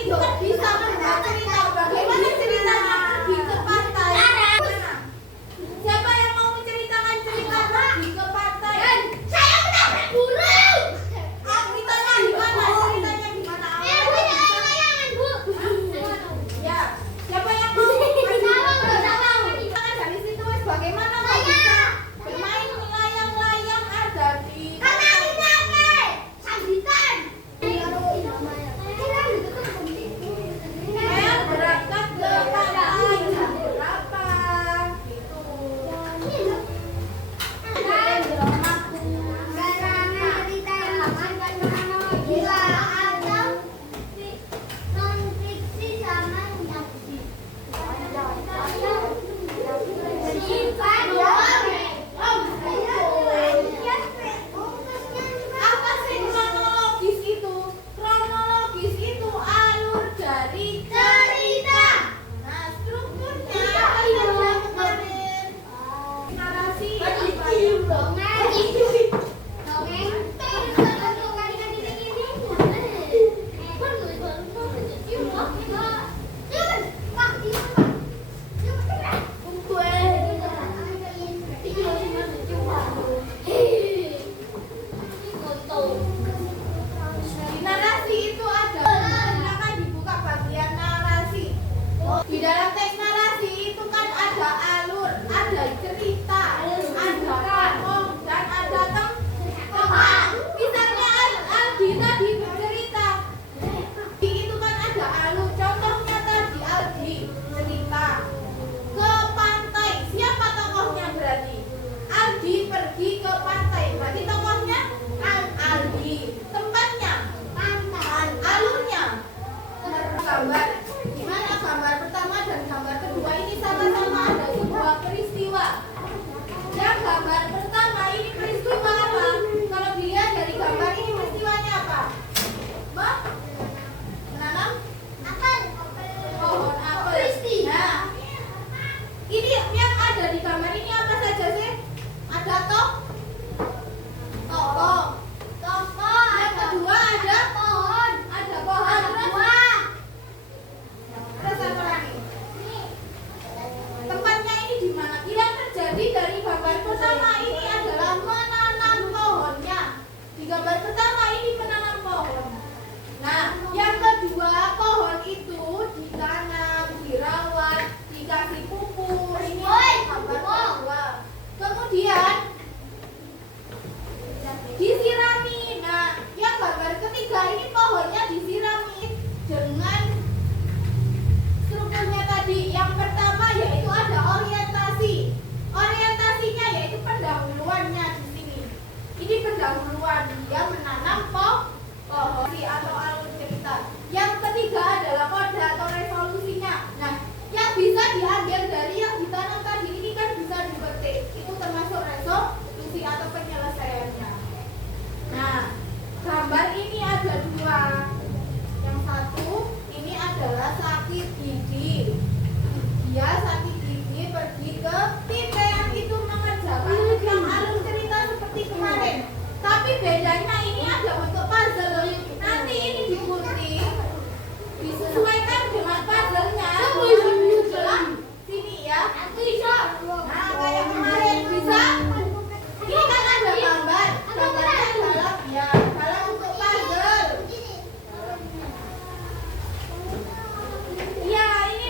itu kan bisa membuat cerita. Bagaimana ceritanya pergi ke pantai? Siapa yang mau menceritakan cerita pergi ke pantai? Saya udah berburu. Ceritanya gimana? Ceritanya gimana? Layangan, Bu. Ya, siapa yang mau? Dari situ bagaimana kok bisa bermain layang-layang ada di saya berangkat ke pantai jam berapa? Gitu. Apa sih kronologis itu? Kronologis itu alur dari cerita. Nah, strukturnya apa saja kemarin? Narasi apa? Narasi itu ada. Silakan dibuka bagian narasi. Di dalam teks narasi itu kan ada alur, ada cerita, ada tokoh, dan ada tempat. Misalnya Aldi tadi bercerita, itu kan ada alur. Contohnya tadi Aldi cerita ke pantai. Siapa tokohnya berarti? Aldi pergi ke pantai. Berarti tokohnya Aldi. Tempatnya, alurnya. Gambar. Gimana gambar pertama dan gambar kedua ini sama-sama ada sebuah peristiwa. Yang gambar pertama ini peristiwa apa? Kalau dilihat dari gambar ini peristiwanya apa? Menanam pohon apel. Nah, ini yang ada di gambar ini apa saja sih? Ada tokoh. Yang kedua ada pohon. Ada pohon. Terus apa lagi? Tempatnya ini di mana? Yang terjadi dari gambar pertama ini adalah menanam pohonnya. Di gambar pertama ini menanam pohon. Nah, yang kedua pohon itu ditanam, dirawat, dikasih pupuk. Ini gambar kedua. Kemudian disirami. Nah, yang gambar ketiga ini pohonnya disirami dengan strukturnya tadi. Yang pertama yaitu ada orientasi. Orientasinya yaitu pendahuluannya di sini. Ini pendahuluan dia menanam pohon atau alur cerita. Yang ketiga adalah kode atau resolusinya. Nah, yang bisa diambil dari yang ditanam tadi ini kan bisa dipetik. Itu termasuk resolusi atau penyelesaiannya. Nah, gambar ini ada dua. Yang satu ini adalah sakit gigi. Dia sakit gigi pergi ke tipe yang itu mengerjakan tentang alur cerita seperti kemarin. Tapi bedanya ini ada bentuk puzzle. Nanti ini digunting, disesuaikan dengan puzzle-nya. Sini ya. Nah, kayak kemarin bisa. Ini kan ada gambar. Gambarnya dalam ya, dalam bentuk puzzle. Ya, ini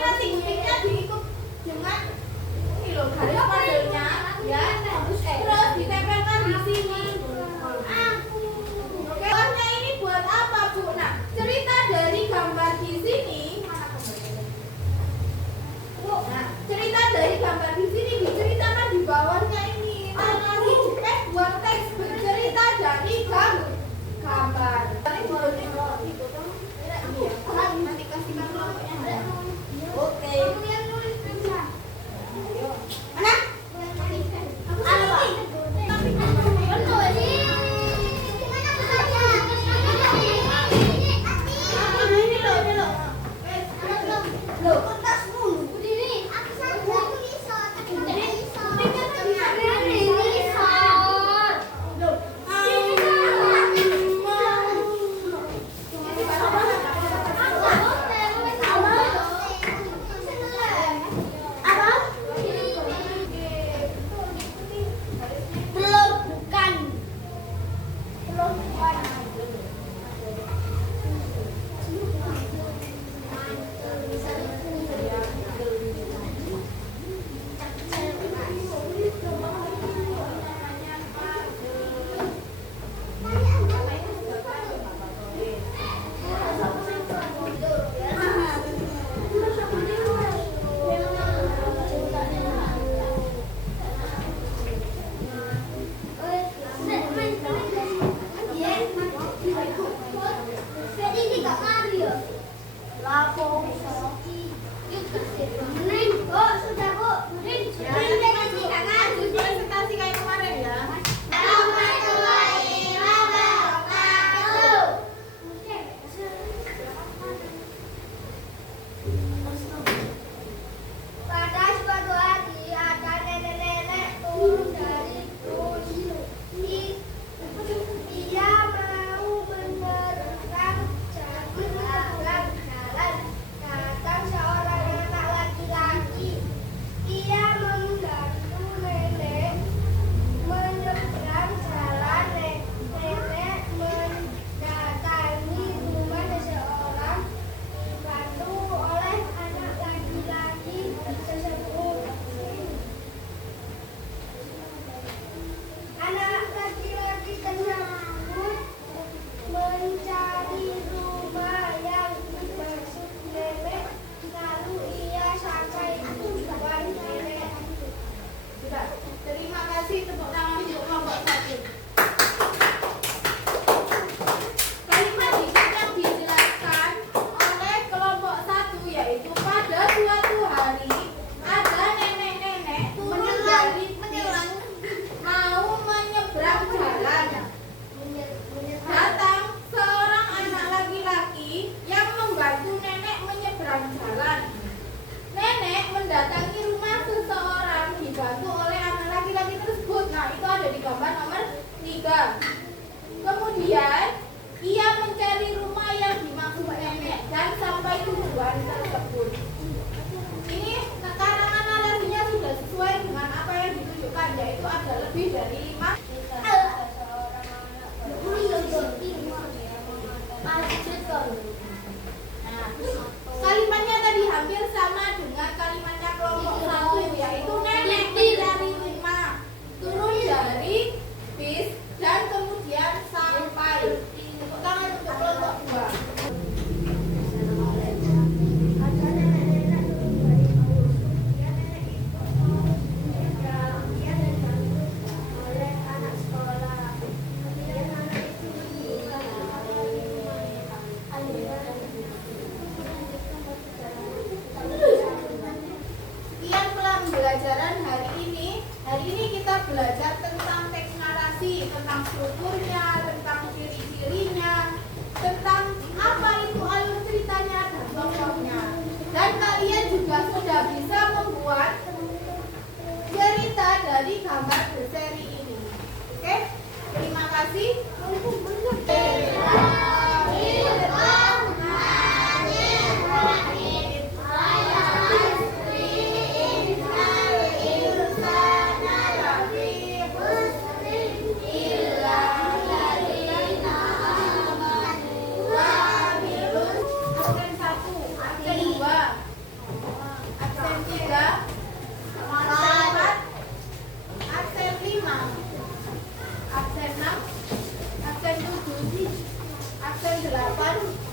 tumbuhan tersebut. Ini karangan narasinya sudah sesuai dengan apa yang ditunjukkan, yaitu ada lebih dari 5. Nah, kalimatnya tadi hampir sama dengan kalimatnya kelompok 1, yaitu nenek mencari 5, turun dari bis dan kemudian sampai. Tepuk tangan untuk kelompok 2. Sekian pembelajaran hari ini. Hari ini kita belajar tentang teks narasi, tentang strukturnya, tentang ciri-cirinya, tentang apa itu alur ceritanya dan tokohnya. Dan kalian juga sudah bisa membuat cerita dari gambar berseri ini. Oke? Terima kasih. Absen 1, absen 2, absen 3, absen 4, absen 5, absen 6, absen 7, absen 8,